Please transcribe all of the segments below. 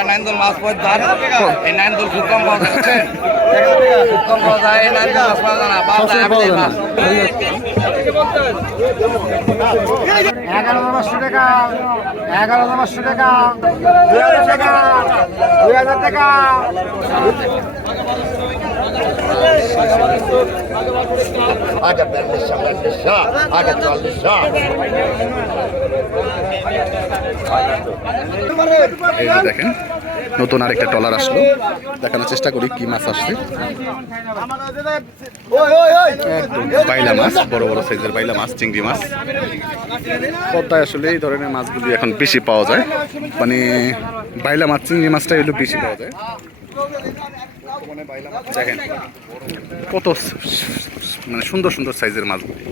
এটা নাইন্দুল মাছ পদ্মার এই নাইন্দুল খুব কম পাওয়া যাচ্ছে খুব কম পাওয়া যায় এই নাইন্দুল মাছ পাওয়া যায় না। পাওয়া যায় পাওয়া যায় না এগারো পাঁচশো টাকা এগারো পাঁচশো টাকা দুই হাজার টাকা দুই হাজার টাকা। দেখেন, নতুন আরেকটা টলার আসলো। দেখানোর চেষ্টা করি কি মাছ আসছে। বাইলা মাছ, বড় বড় সাইজের বাইলা মাছ, চিংড়ি মাছ। পদ্মায় আসলে এই ধরনের মাছগুলি এখন বেশি পাওয়া যায়। মানে বাইলা মাছ, চিংড়ি মাছটা এগুলো বেশি পাওয়া যায়। দেখেন কত মানে সুন্দর সুন্দর সাইজের মাছগুলি।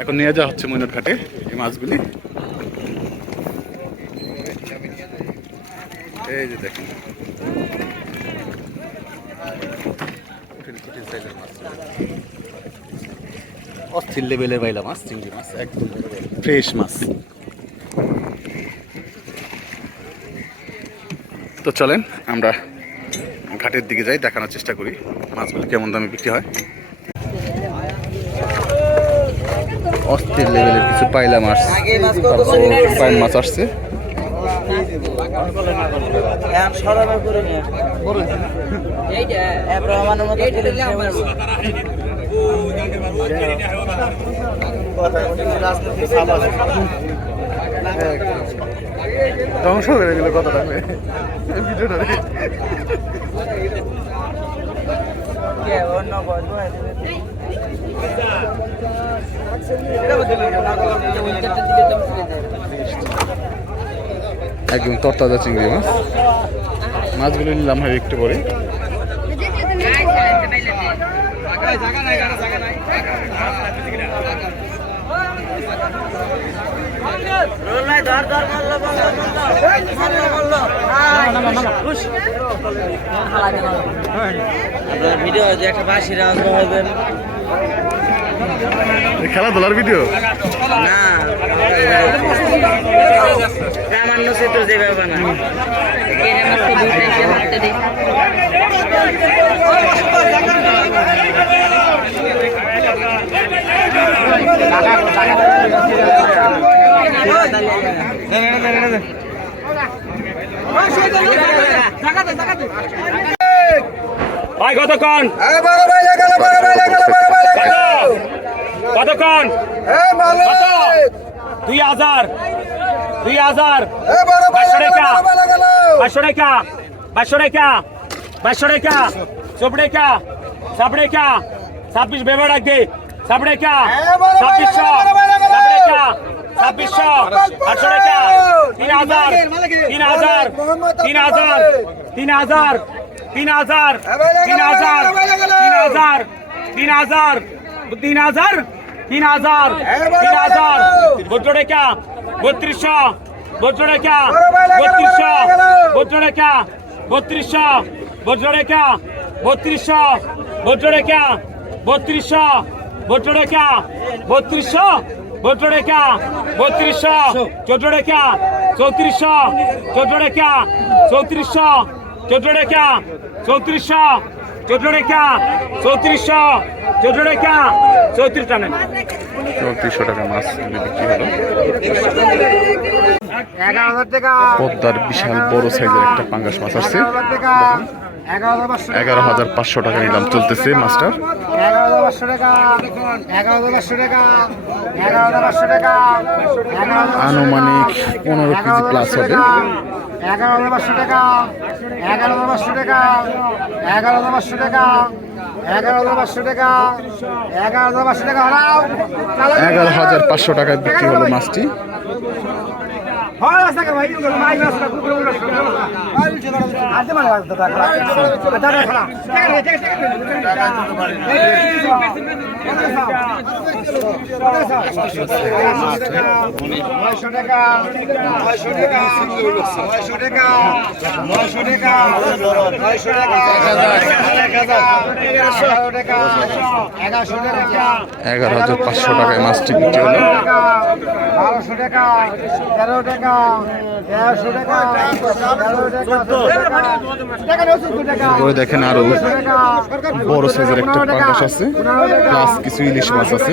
এখন নিয়ে যাওয়া হচ্ছে মৈনট ঘাটে এই মাছগুলি। এই যে দেখেন। কঠিন সাইজের মাছ অস্থির লেভেলের বাইলা মাছ চিংড়ি মাছ একদম ফ্রেশ মাছ। তো চলেন আমরা ঘাটের দিকে যাই দেখানোর চেষ্টা করি মাছগুলি কেমন দামে বিক্রি হয়। অস্থির লেভেলের কিছু পাইলা মাছ পাইন মাছ আসছে। ধ্বংস করে দিল ভিডিওটা একদম তরতাজা চিংড়ি মাছ। মাছগুলো নিলাম হয় একটু পরে। ভিডিও একটা বাসির আওয়াজ হবেন খেলাধুলার ভিডিও? না। সামান্য চিত্র যে ব্যাপার না ভাই কতক্ষণ কত কতক্ষণ কত দুই হাজার দুই হাজার টাকা পাঁচশো টাকা পাঁচশো টাকা পাঁচশো টাকা চোপ টাকা সাপ টাকা ছাব্বিশ ভেবে রাখবে। সাপ টাকা ছাব্বিশশো সাপ টাকা ছাব্বিশশো আটশো টাকা তিন হাজার তিন হাজার তিন হাজার তিন হাজার তিন হাজার তিন হাজার তিন হাজার তিন হাজার তিন হাজার তিন হাজার তিন হাজার বত্র বত্রিশশো বজ্ররেখা বত্রিশশো বজ্ররেখা বত্রিশশো বজ্ররেখা বত্রিশশো বজ্ররেখা বত্রিশশো বজ্ররেখা বত্রিশশো বজ্ররেখা বত্রিশশো চৌদ্ররেখা চৌত্রিশশো চৌদ্ররেখা চৌত্রিশশো চৌদ্ররেখা চৌত্রিশশো চৌত্রিশশো চৌত্রিশ চৌত্রিশশো টাকা মাছ বিশাল সাইজের একটা এগারো হাজার পাঁচশো টাকা। নিলাম চলতেছে মাস্টার আনুমানিক পনেরো কেজি প্লাস হবে। এগারো হাজার পাঁচশো টাকা এগারো হাজার পাঁচশো টাকা এগারো হাজার পাঁচশো টাকা এগারো হাজার পাঁচশো টাকা এগারো হাজার পাঁচশো টাকা হারাও এগারো হাজার পাঁচশো টাকায় বিক্রি হলো মাছটি হয় মানে টাকা এগারো হাজার পাঁচশো টাকায় মাছটি বিক্রি হলো। বারোশো টাকা তেরো টাকা টাকা দেখেন আরও বড় সাইজের একটা পাঙ্গাস আছে প্লাস কিছু ইলিশ মাছ আছে।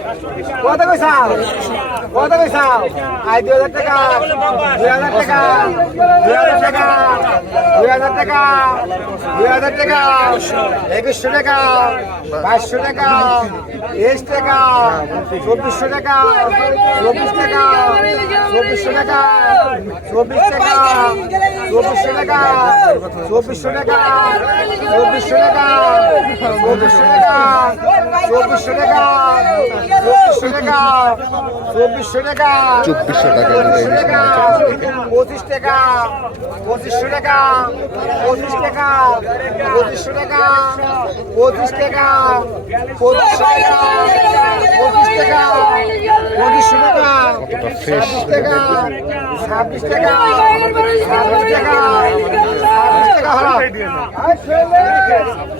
কত পয়সা কত পয়সা আই, দুই হাজার টাকা। দুই হাজার টাকা। দুই হাজার টাকা। দুই হাজার টাকা। দুই হাজার টাকা। একুশশো টাকা। বাইশশো টাকা। তেইশ টাকা। চব্বিশশো টাকা। চব্বিশ টাকা। চব্বিশশো টাকা। চব্বিশ টাকা। চব্বিশশো টাকা। চব্বিশশো টাকা। চব্বিশশো টাকা। চব্বিশশো টাকা। চব্বিশশো টাকা। চব্বিশশো টাকা। চব্বিশশো টাকা। পঁচিশ টাকা। পঁচিশশো টাকা। পঁচিশ টাকা। পঁচিশশো টাকা। পঁচিশ টাকা। পঁচিশশো টাকা। পঁচিশ টাকা। পঁচিশশো টাকা। ফ্রেশ টাকা। ছাব্বিশ টাকা। ছাব্বিশ টাকা। ছাব্বিশ টাকা।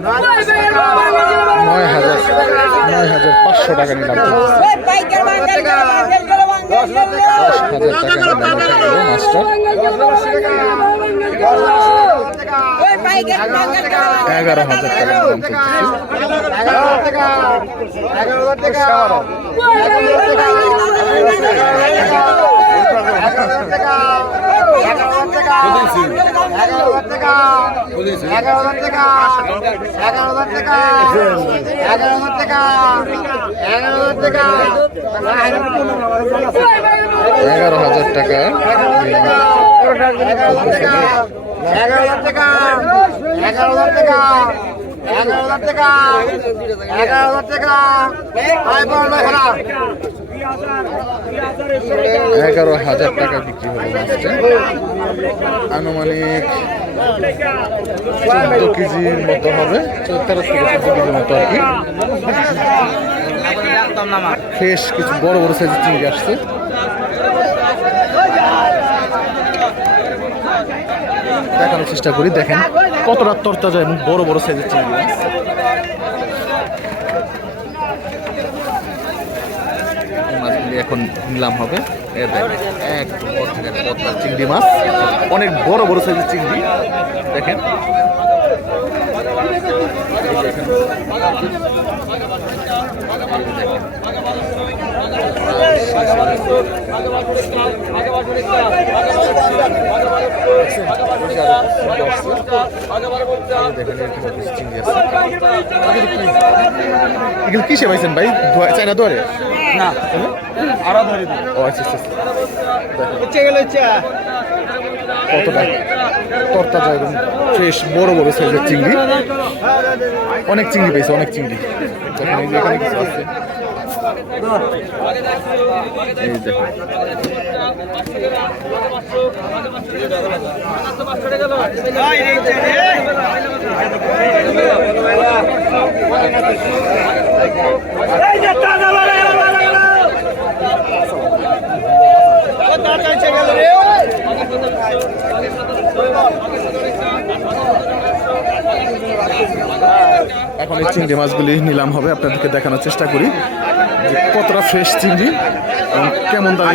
নয় হাজার নয় হাজার পাঁচশো টাকা নিলাম দশ হাজার টাকা নিলাম এগারো হাজার টাকা এগারো হাজার নয় হাজার টাকা নিলাম হাজার টাকা এগারো হাজার টাকা। এগারো হাজার টাকা এগারো হাজার টাকা এগারো হাজার টাকা এগারো হাজার টাকা এগারো হাজার টাকা এগারো হাজার টাকা বিক্রি হলো আনুমানিক চোদ্দ মতো হবে ফ্রেশ কিছু বড় বড় সাইজের চিংড়ি আসছে। দেখানোর চেষ্টা করি, দেখেন কতটা তরতাজা এবং বড় বড় সাইজের চিংড়ি। মাছগুলি এখন নিলাম হবে। একদম অরিজিনাল পদ্মার চিংড়ি মাছ। অনেক বড় বড় সাইজের চিংড়ি। দেখেন। কিসে পাইছেন ভাই? চায়না দুয়ারে না। আরও ধরে ও আচ্ছা আচ্ছা আচ্ছা। কতটা ফ্রেশ বড় বড় সাইজের চিংড়ি। অনেক চিংড়ি পেয়েছে অনেক চিংড়ি। দেখেন এই যে এখানে কিছু আছে। এই দেখো। এখন এই চিংড়ি মাছগুলি নিলাম হবে আপনাদেরকে দেখানোর চেষ্টা করি যে কতটা ফ্রেশ চিংড়ি এবং কেমন দামে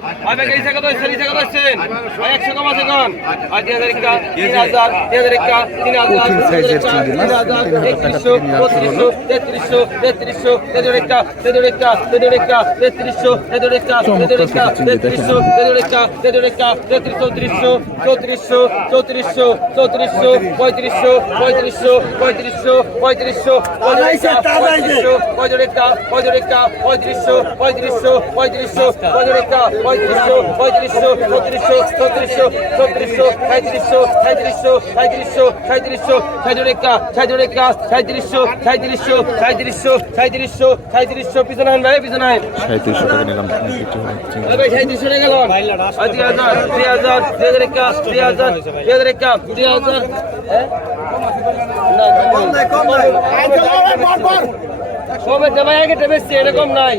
বিক্রি হয়। এই দেখেন, এখন নিলাম শুরু হবে চিংড়ি মাছের কঠিন সাইজের চিংড়ি মাছ তিন হাজার টাকা থেকে নিলাম শুরু হলো পিছনে ভাই পিছনে সাঁত্রিশশো টাকা নিলাম হয় ভাই সাঁত্রিশশো টাকা গেল দুই হাজার দুই হাজার দুই হাজার একা দুই হাজার দুই হাজার একা দুই হাজার কবে ভাই আগে বেশি এরকম নাই।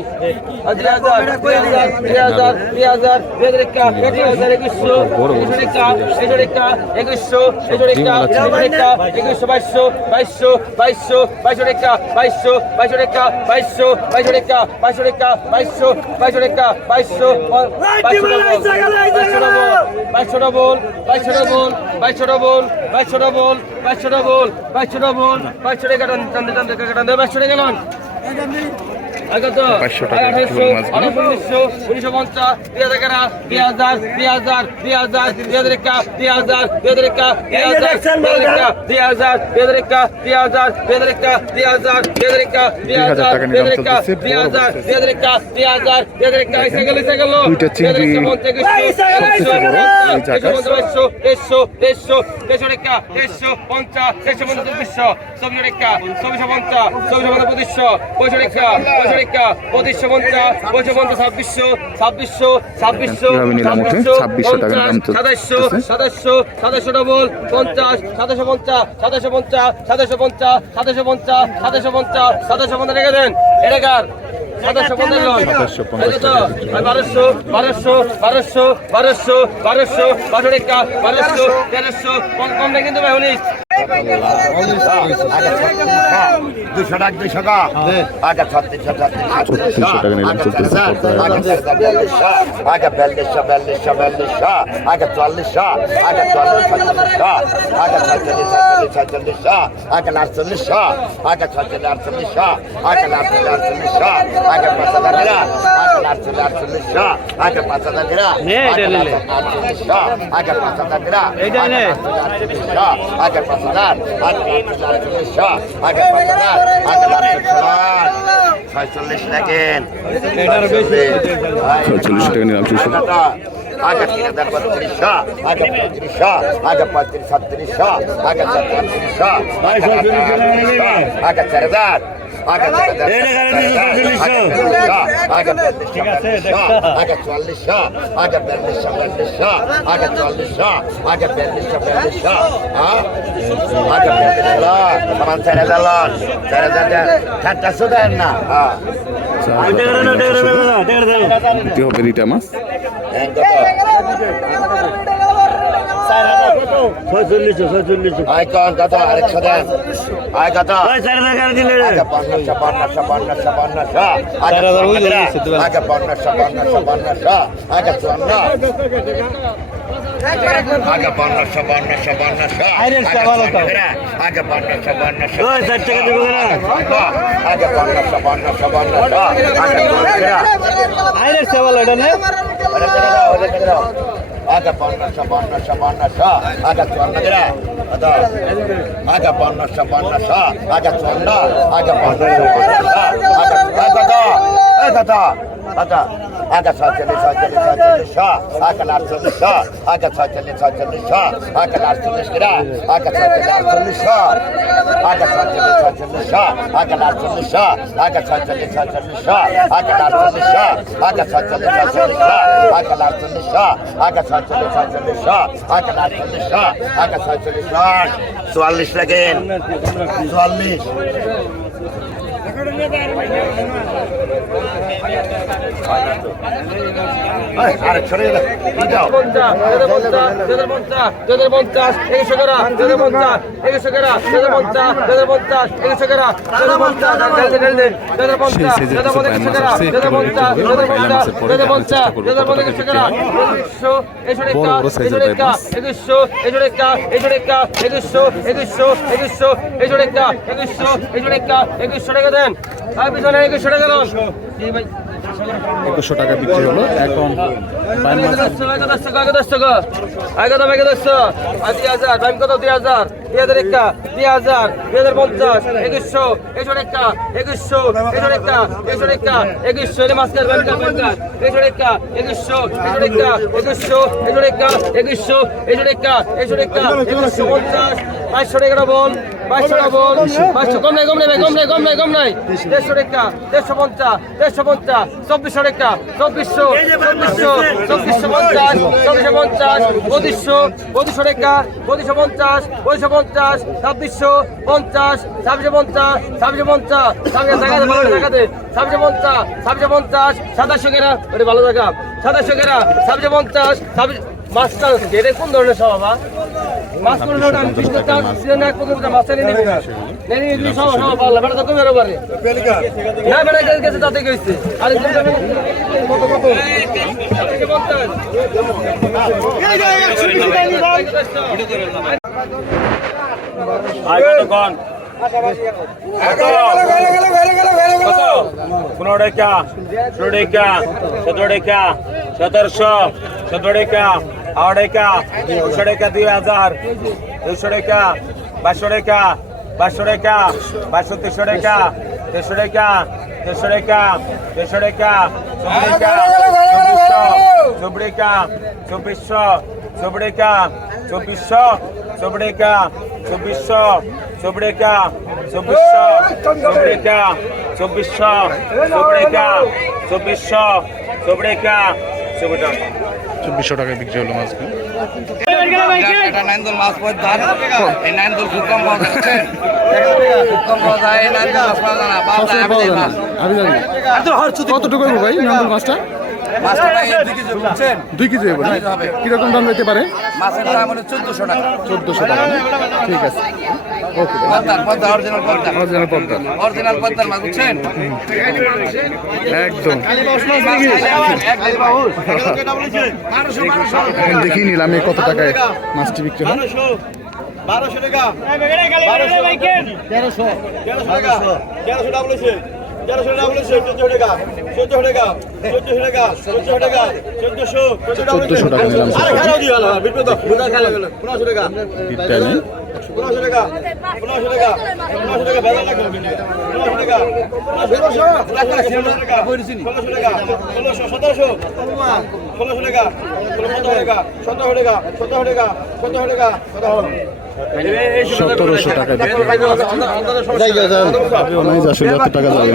দুই হাজার দুই হাজার দুই হাজার দুই হাজার দুই হাজার একা এক হাজার একুশশো একুশশো একা একুশশো একা একুশশো একুশশো একা একুশশো একা একুশশো বাইশশো বাইশশো বাইশশো বাইশশো একা বাইশশো বাইশশো একা বাইশশো বাইশশো একা বাইশশো একা বাইশশো বাইশশো একা বাইশশো বাইশশো ডবল বাইশশো ডবল বাইশশো ডবল বাইশশো ডবল বাইশশো ডবল বাইশশো ডবল বাইশশো টাকা টান টান টাকা টান বাইশশো টাকা লন 500 টাকা চুল মাছগুলো। উনিশশো পঞ্চাশ দুই হাজার এগারো দুই হাজার দুই হাজার দুই হাজার দুই হাজার একা দুই হাজার দুই হাজার একা দুই হাজার দুই হাজার একা দুই হাজার দুই হাজার একা দুই হাজার দুই হাজার একা দুই হাজার দুই হাজার একা দুই হাজার দুই হাজার দুই হাজার একা দুই হাজার দুই হাজার একা এসে গেল এসে গেল। দুইটা চিংড়ি। সবচেয়ে বড় এই জায়গায়। দেড়শো দেড়শো দেড়শো দেড়শো দেড়শো পঞ্চাশ দেড়শো পঞ্চাশ চব্বিশশো চব্বিশ রেখা চব্বিশশো পঞ্চাশ চব্বিশশো পঞ্চাশ পঁচিশশো পঁচিশশো রেখা পঁচিশশো পঁচিশশো পঞ্চাশ পঁচিশশো পঞ্চাশ ছাব্বিশশো ছাব্বিশশো ছাব্বিশশো কীভাবে নিলাম ওঠে? 2600 টাকা দাম সাতাশশো সাতাশশো সাতাশশো ডবল পঞ্চাশ সাতাশশো পঞ্চাশ সাতাশশো পঞ্চাশ সাতাশশো পঞ্চাশ সাতাশশো পঞ্চাশ সাতাশশো পঞ্চাশ সাতাশশো পঞ্চাশ রেখে দেন। এটা কার? সাতাশশো পঞ্চাশ লন 750 এই তো, ভাই বারোশো বারোশো বারোশো বারোশো বারোশো বারো রেখা বারোশো তেরোশো কম কম কিন্তু ভাই উনিশ। দুশো টাকা দুশো টাকা আগে ছত্রিশশো ছত্রিশশো 3600 টাকা নিলাম, চলতেছে কত? আগে বিয়াল্লিশশো বিয়াল্লিশশো বিয়াল্লিশশো আগে চল্লিশশো আগে চল্লিশ ছচল্লিশশো আগে ছচল্লিশ ছচল্লিশ ছচল্লিশশো আগে আটচল্লিশশো আগে ছচল্লিশ আটচল্লিশশো আগে আটচল্লিশ আটচল্লিশশো আগে পাঁচ হাজার আগে আটচল্লিশ আটচল্লিশশো আগে পাঁচ হাজার টাকা আটচল্লিশশো আগে পাঁচ হাজার আগে পাঁচ হাজার আগে আটচল্লিশশো আগে পাঁচ হাজার আগে ছয়চল্লিশ লাগেন ছয়চল্লিশ টাকা নিলাম আগে তিন হাজার বত্রিশশো আগে পঁয়ত্রিশশো আগে পঁয়ত্রিশ ছত্রিশশো আগে ছত্রিশশো আগে চার হাজার আগে আগে আগে চুয়াল্লিশশো আগে বিয়াল্লিশশো বিয়াল্লিশশো আগে চুয়াল্লিশশো আগে বিয়াল্লিশশো বিয়াল্লিশশো আগে বিয়াল্লিশশো সমান চার হাজার লন চার হাজার ঠাট্টা শুধু না হ্যাঁ হবে রিটা মাছ ছয়চল্লিশশো ছয়চল্লিশশো আয় কন কত আরেকশো দেন আয় কত আগে পঞ্চাশশো পঞ্চাশশো পঞ্চাশশো পঞ্চাশশো আগে চুয়ান্ন আগে পঞ্চাশশো পঞ্চাশশো পঞ্চাশশো আগে চুয়ান্ন আগে পঞ্চাশশো পঞ্চাশশো পঞ্চাশশো আগে পঞ্চাশশো পঞ্চাশশো আগে পঞ্চাশশো পঞ্চাশশো পঞ্চাশশো আগে চুয়ান্ন আগে পনেরোশো পনেরোশো পনেরোশো আগে চুয়ান্ন দিরা কত আগে পনেরোশো পনেরোশো আগে চুয়ান্ন আগে পনেরোশো পনেরোশো আগে কত এই কত আগে ছয়চল্লিশ ছয়চল্লিশ ছয়চল্লিশশো আগে আটচল্লিশশো আগে ছয়চল্লিশ ছয়চল্লিশশো আগে আটচল্লিশ দিরা আগে ছয়চল্লিশ আটচল্লিশশো আগে ছয়চল্লিশ আগে আটচল্লিশশো আগে ছয়চল্লিশ ছয়চল্লিশশো আগে আগে ছয়চল্লিশ ছয়চল্লিশশো আগে আটচল্লিশশো আগে ছয়চল্লিশ ছয়চল্লিশশো আগে আটচল্লিশশো আগে ছয়চল্লিশ চুয়াল্লিশ লাগেন চুয়াল্লিশ আরে ছড়ে গেল যাও পঞ্চাশ তেদের পঞ্চাশ তেদের পঞ্চাশ তেদের পঞ্চাশ একশো দশ টাকা আগে দাম আগে দশ পঞ্চাশ তেদের হাজার একশো কত দুই পঞ্চাশ পঞ্চাশ তেদের পঞ্চাশ তেদের পঞ্চাশ তেদের পঞ্চাশ একশো একশো একশো একশো একুশশো একশো একশো রেখা একুশশো একশো একুশশো একশো রেখা একুশশো টাকা টাকা টাকা একুশশো মাস্টার ব্যাংকার ব্যাংকার একুশশো রেখা একুশশো একুশশো রেখা একুশশো একুশশো রেখা একুশশো একুশশো রেখা একুশশো রেখা একুশশো পঞ্চাশ পাঁচশো টাকা বল পাঁচশো টাকা বল পাঁচশো কম নাই কম নাই কম নাই কম নাই কম নাই, দেড়শো রেখা দেড়শো পঞ্চাশ দেড়শো পঞ্চাশ, চব্বিশশো রেখা চব্বিশশো চব্বিশশো চব্বিশশো পঞ্চাশ চব্বিশশো পঞ্চাশ, পঁচিশশো পঁচিশশো রেখা পঁচিশশো পঞ্চাশ, পঁচিশশো পঞ্চাশ ছাব্বিশশো পঞ্চাশ ছাব্বিশশো পঞ্চাশ ছাব্বিশশো পঞ্চাশ। ছাব্বিশশো টাকা ভালো টাকা দে ছাব্বিশশো পঞ্চাশ ছাব্বিশশো পঞ্চাশ সাতাশশো কেনা ওটা ভালো টাকা সাতাশশো কেনা ছাব্বিশশো পঞ্চাশ ছাব্বিশ মাছটা এটা কোন ধরনের সব বাবা মাছ করে না আমি বিশ টাকা কোন মাছ এনে নিবি। না নেনি নিবি সব সব পারলা বেটা তো কমে পারে না বেটা গেছে তাতে গেছে আরে কত কত পনেরো টাকা, ষোলো টাকা, সতেরো টাকা, সতেরোশো, সতেরো টাকা আট টাকা দুশো টাকা, দুই হাজার দুশো টাকা, বাইশশো টাকা বাইশশো টাকা, বাইশশো তেরোশো টাকা দেড়শো টাকা দেড়শো টাকা দেড়শো টাকা চব্বিশ চব্বিশশো চব্বিশ টাকা চব্বিশশো চব্বিশ টাকা চব্বিশশো চব্বিশ টাকা চব্বিশশো। চব্বিশ টাকা চব্বিশ টাকা চব্বিশ টাকা চব্বিশশো টাকায় বিক্রি হলো মাছগুলো নাইন্দল মাছ পড়ে ধার এই নাইন্দল খুব কম পাওয়া যায় খুব কম পাওয়া যায় এই নাইন্দল মাছ পাওয়া যায় না পাওয়া যায় আমি জানি কতটুকু? ভাই নান্দুল মাছটা? দুই কেজি কীরকম দাম হইতে পারে? মাছের দাম হলো চোদ্দশো টাকা। চোদ্দশো টাকা ঠিক আছে। Okay. Padma original Padma original Padma original পদ্মার মাছ বুঝছেন? একদম। এখন নিলাম এই কত টাকায় মাছটি বিক্রি হয়। বারোশো টাকা। তেরোশো। তেরোশো টাকা তেরোশো টাকা। বলেছে তেরোশো টাকা বলেছে চোদ্দশো টাকা চোদ্দশো টাকা চোদ্দশো টাকা চোদ্দশো টাকা চোদ্দশো চোদ্দশো টাকা খেলাও দিয়ে গেল পনেরোশো টাকা। পনেরোশো টাকা। পনেরোশো টাকা। পনেরোশো টাকা বেলা লাগবে পনেরোশো টাকা। ষোলোশো টাকা। ষোলোশো টাকা। ষোলোশো সতেরোশো। ষোলোশো টাকা। সতেরো টাকা। সতেরো টাকা। সতেরো টাকা। সতেরো টাকা। সতেরো সতেরোশো টাকা। বিক্রি হয় অনেক আসলে এত টাকা যাবে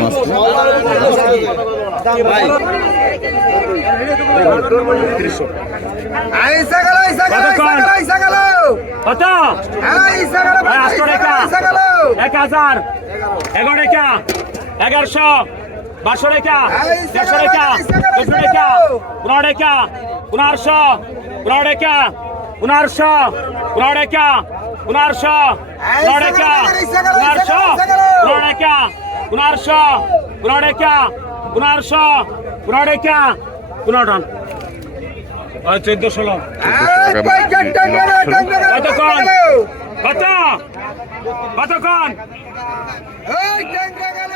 টাকা গেল এক হাজার এগারো টাকা এগারোশো বারোশো টাকা দেড়শো টাকা চোদ্দশো টাকা পনেরো টাকা পনেরোশো পনেরো টাকা পনেরোশো পনেরো টাকা পনেরোশো পনেরো টাকা পনেরোশো পনেরো টাকা পনেরোশো পনেরো টাকা পনেরোশো পনেরো টাকা পনেরো টন চোদ্দ ষোলো কতক্ষণ? কত? কতক্ষণ? এই ট্যাংরা গেল।